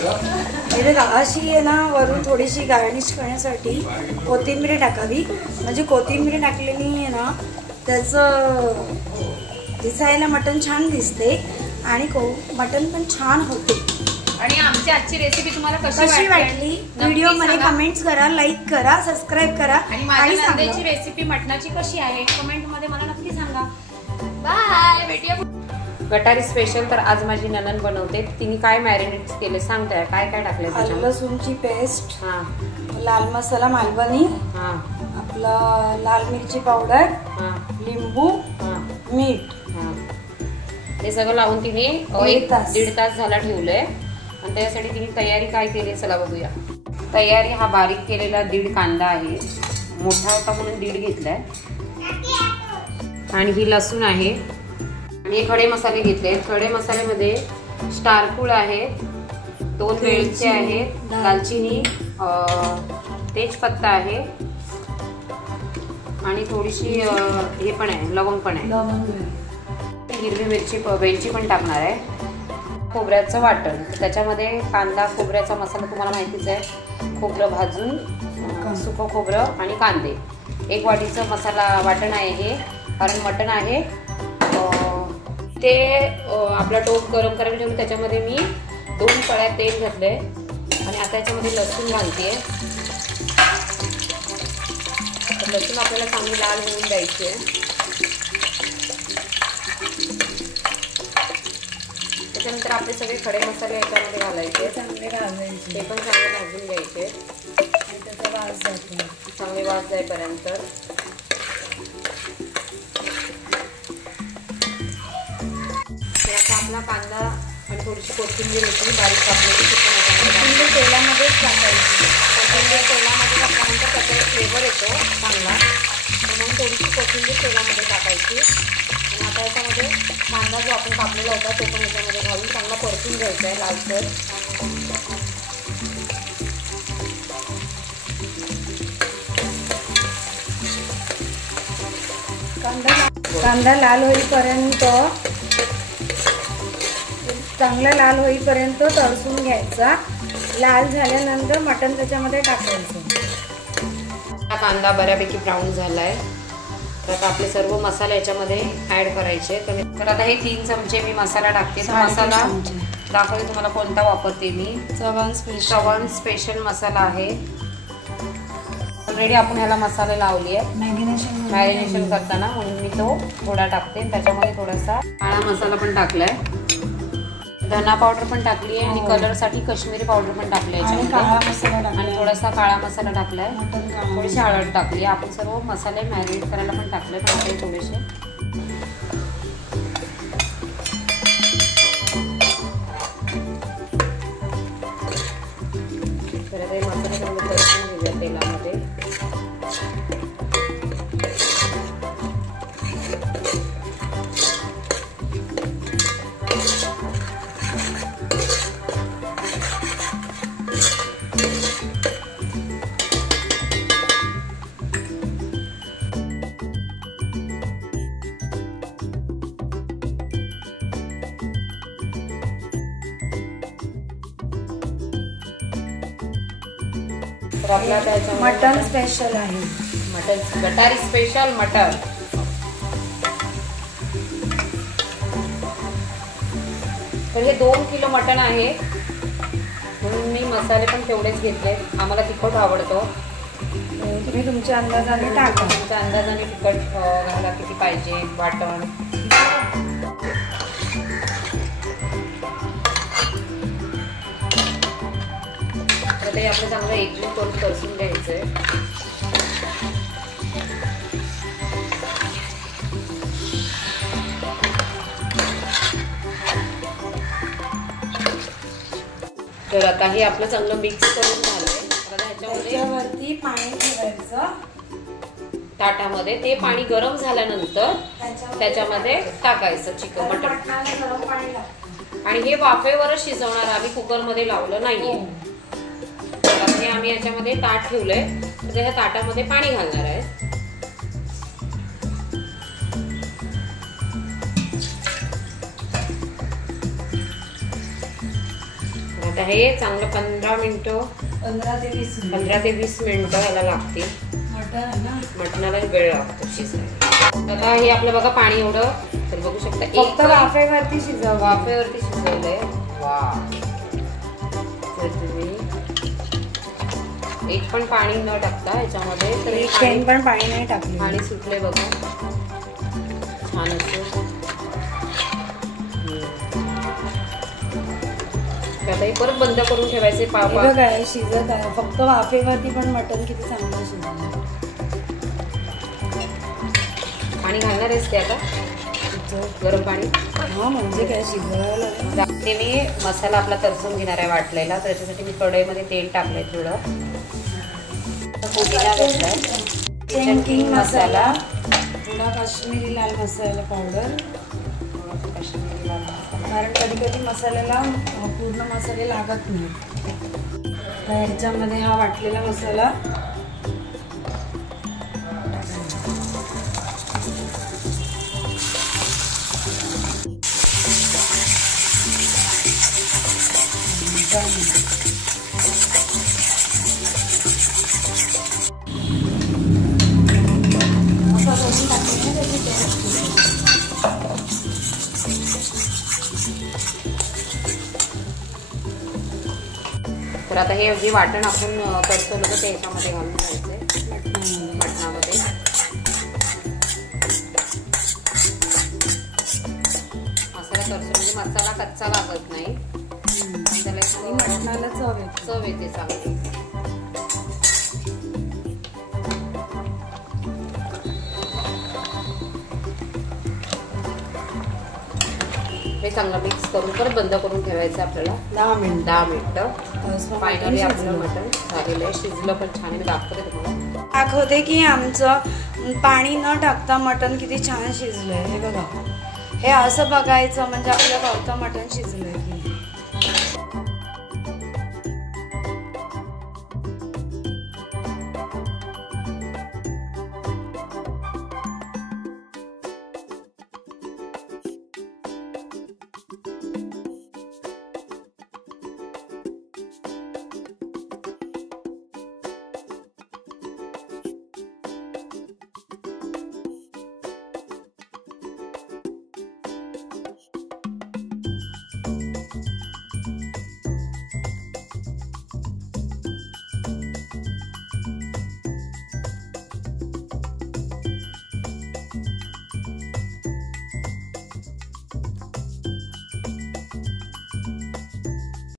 इथे अशी आहे ना, वरून थोडीशी गार्निश करण्यासाठी कोथिंबीर टाकावी. म्हणजे कोथिंबीर टाकलेली आहे ना, त्याचं दिसायला मटण छान दिसते आणि मटण पण छान होते. आणि आमची आजची रेसिपी तुम्हाला कशी वाटली व्हिडिओ मध्ये कमेंट्स करा, लाईक करा, सबस्क्राईब करा. आणि नंदेची रेसिपी मटणाची कशी आहे कमेंट मध्ये मला नक्की सांगा. बाय, भेटूया. गटारी स्पेशल तर आज माझी ननन बनवते. तिने काय मॅरिनेट केले सांगताय, काय काय टाकले? लसूणची पेस्ट, लाल मसाला मालवणी, आपला लाल मिरची पावडर, लिंबू, मीठ, हे सगळं लावून तिने 1-1.5 तास झाला ठेवलंय. आणि त्यासाठी तिने तयारी काय केली चला बघूया. तयारी हा बारीक केलेला 1.5 कांदा आहे, मोठा होता म्हणून 1.5 घेतलाय. आणि ही लसूण आहे. आणि हे खडे मसाले घेतले. खडे मसाल्यामध्ये स्टारफूळ आहे, 2 वेलची आहेत, दालचिनी, तेजपत्ता आहे आणि थोडीशी हे पण आहे, लवंग पण आहे. हिरवी मिरची, वेलची पण टाकणार आहे. खोबऱ्याचं वाटण, त्याच्यामध्ये कांदा खोबऱ्याचा मसाला तुम्हाला माहितीच आहे. खोबरं भाजून, सुकं खोबरं आणि कांदे. 1 वाटीचं मसाला वाटण आहे हे, कारण मटण आहे. ते आपला टोप गरम करायला ठेवून त्याच्यामध्ये मी 2 पळ्या तेल घातले. आणि आता याच्यामध्ये लसूण घालते. लसूण आपल्याला चांगली लाल होऊन द्यायची आहे. त्याच्यानंतर आपले सगळे खडे मसाले याच्यामध्ये घालायचे, चांगले घालायचे. ते पण चांगले भाजून घ्यायचे. त्याचा वास जातो, चांगले वास जाईपर्यंत. आता आपला कांदा आणि थोडीशी कोथिंबीर होती बारीक कापलेली, कोथिंबीर तेलामध्येच टाकायची. कोथिंबीर तेलामध्ये टाकल्यानंतर त्याचा फ्लेवर येतो चांगला, म्हणून थोडीशी कोथिंबीर तेलामध्ये टाकायची. आणि आता याच्यामध्ये कांदा जो आपण कापलेला होता तो पण याच्यामध्ये घालून चांगला परतून घ्यायचा आहे लालसर. कांदा लाल होईपर्यंत, चांगला लाल होईपर्यंत तळसून घ्यायचा. लाल झाल्यानंतर मटण त्याच्यामध्ये टाकायचं. कांदा बऱ्यापैकी ब्राऊन झालाय. तर आता आपले सर्व मसाले याच्यामध्ये ऍड करायचे. तर आता हे 3 चमचे मी मसाला टाकते. मसाला दाखवते तुम्हाला कोणता वापरते मी. चव्हाण स्पेशल मसाला आहे. ऑलरेडी आपण ह्याला मसाले लावली आहे मॅरिनेशन करताना, म्हणून मी तो थोडा टाकते. त्याच्यामध्ये थोडासा काळा मसाला पण टाकलाय, धना पावडर पण टाकली आहे आणि कलरसाठी काश्मीरी पावडर पण टाकली आहे आणि थोडासा काळा मसाला टाकलाय, थोडीशी हळद टाकली. आपण सर्व मसाले मॅरिनेट करायला पण टाकले थोडेसे. तर हे मसाले चांगले परतून घेऊया तेलामध्ये. मटन स्पेशल आहे, मटन गटारी स्पेशल मटन. तर हे 2 किलो मटन आहे, म्हणून मी मसाले पण तेवढेच घेतले. आम्हाला तिखट आवडतो. तुम्ही तुमच्या अंदाजाने टाका. तुमच्या अंदाजाने तिखट घाला किती पाहिजे वाटण. तर ते आपलं चांगलं एकजीव करून परतून घ्यायचंय. तर आता हे आपलं चांगलं मिक्स करून झालंय. आता ह्याच्यावरती पाणी ठेवायचं ताटामध्ये. ते पाणी गरम झाल्यानंतर त्याच्यामध्ये टाकायचं चिकन मटण. आणि हे वाफेवरच शिजवणार, आम्ही कुकरमध्ये लावलं नाहीये. हे आम्ही याच्यामध्ये ताट ठेवलंय, तर ह्या ताटामध्ये पाणी घालणार आहे. आता हे चांगलं 15 मिनिटं 15 ते 20 मिनिटं याला लागतील. मटणाला वेळ लागतो शिजायला. आता हे आपलं बघा पाणी एवढं तर बघू शकता फक्त वाफेवरती शिजव. वाफेवरती शिजवलंय. वा, तर तुम्ही एक पण पाणी न टाकता याच्यामध्ये तरी पण पाणी नाही टाकले. पाणी सुटले बघा छान असं. आता हे परत बंद करून ठेवायचे. बघा शिजत आहे फक्त वाफेवरती पण मटण किती चांगलं शिजलं. पाणी घालणार आहेस ते आता गरम पाणी. हा म्हणजे काय शिजवायला. ते मी मसाला आपला तरसून घेणार आहे वाटलेला. तर त्याच्यासाठी मी कढईमध्ये तेल टाकलंय थोडं. पुदिना घेतलाय, किचन किंग मसाला, थोडा काश्मीरी लाल मसाला पावडर. काश्मीरी लाल मसाला कारण कधी कधी मसाल्याला पूर्ण मसाले लागत नाही. तर ह्याच्यामध्ये हा वाटलेला मसाला तर आता हे जे वाटण आपण तडसवलं होतं ते याच्यामध्ये घालून घ्यायचंय मटणामध्ये. मसाला तडसून म्हणजे मसाला कच्चा लागत नाही. त्याला मटणाला चव येते चांगली. हे चांगलं मिक्स करून परत बंद करून ठेवायचं आपल्याला 10 मिनिटं. फायनली आपलं मटण झालेलं आहे. शिजलं पण छान. मी दाखवते तुम्हाला. दाखवते की आमचं पाणी न टाकता मटण किती छान शिजलंय. हे बघा, हे असं बघायचं म्हणजे आपलं गावचं मटण शिजलंय.